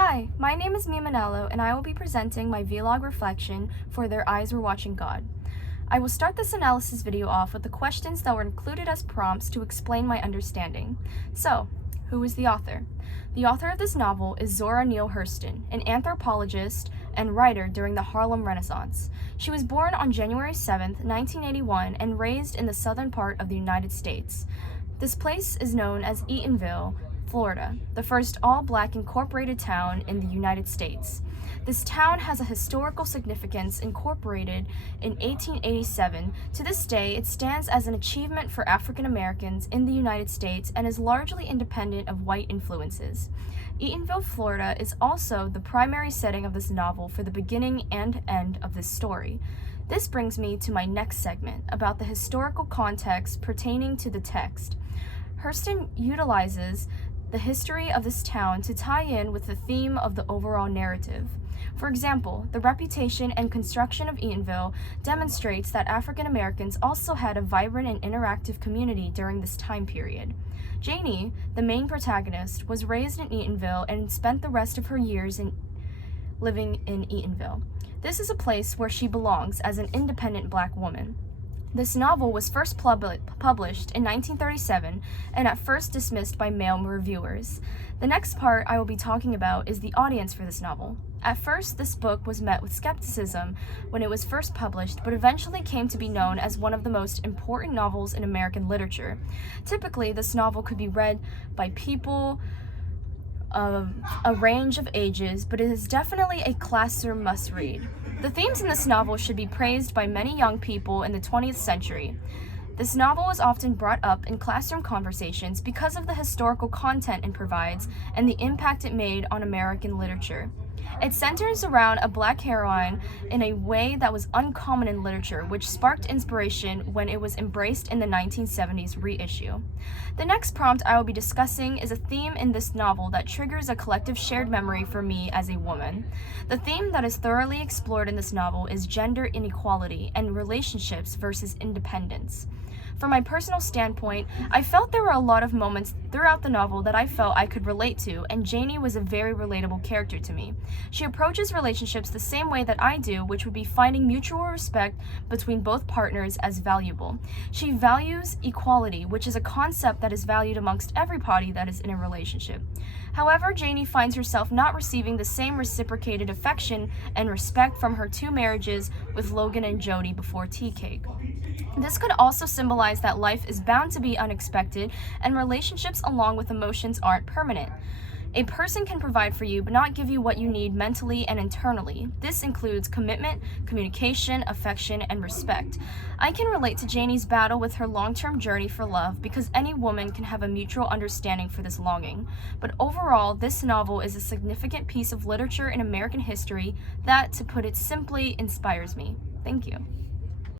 Hi, my name is Mia Manello, and I will be presenting my vlog reflection for Their Eyes Were Watching God. I will start this analysis video off with the questions that were included as prompts to explain my understanding. So, who is the author? The author of this novel is Zora Neale Hurston, an anthropologist and writer during the Harlem Renaissance. She was born on January 7, 1981, and raised in the southern part of the United States. This place is known as Eatonville, Florida, the first all-black incorporated town in the United States. This town has a historical significance incorporated in 1887. To this day, it stands as an achievement for African Americans in the United States and is largely independent of white influences. Eatonville, Florida is also the primary setting of this novel for the beginning and end of this story. This brings me to my next segment about the historical context pertaining to the text. Hurston utilizes the history of this town to tie in with the theme of the overall narrative. For example, the reputation and construction of Eatonville demonstrates that African Americans also had a vibrant and interactive community during this time period. Janie, the main protagonist, was raised in Eatonville and spent the rest of her years living in Eatonville. This is a place where she belongs as an independent black woman. This novel was first published in 1937 and at first dismissed by male reviewers. The next part I will be talking about is the audience for this novel. At first, this book was met with skepticism when it was first published, but eventually came to be known as one of the most important novels in American literature. Typically, this novel could be read by people of a range of ages, but it is definitely a classroom must-read. The themes in this novel should be praised by many young people in the 20th century. This novel is often brought up in classroom conversations because of the historical content it provides and the impact it made on American literature. It centers around a black heroine in a way that was uncommon in literature, which sparked inspiration when it was embraced in the 1970s reissue. The next prompt I will be discussing is a theme in this novel that triggers a collective shared memory for me as a woman. The theme that is thoroughly explored in this novel is gender inequality and relationships versus independence. From my personal standpoint, I felt there were a lot of moments throughout the novel that I felt I could relate to, and Janie was a very relatable character to me. She approaches relationships the same way that I do, which would be finding mutual respect between both partners as valuable. She values equality, which is a concept that is valued amongst everybody that is in a relationship. However, Janie finds herself not receiving the same reciprocated affection and respect from her two marriages with Logan and Jody before Tea Cake. This could also symbolize that life is bound to be unexpected and relationships along with emotions aren't permanent. A person can provide for you but not give you what you need mentally and internally. This includes commitment, communication, affection, and respect. I can relate to Janie's battle with her long-term journey for love because any woman can have a mutual understanding for this longing. But overall, this novel is a significant piece of literature in American history that, to put it simply, inspires me. Thank you.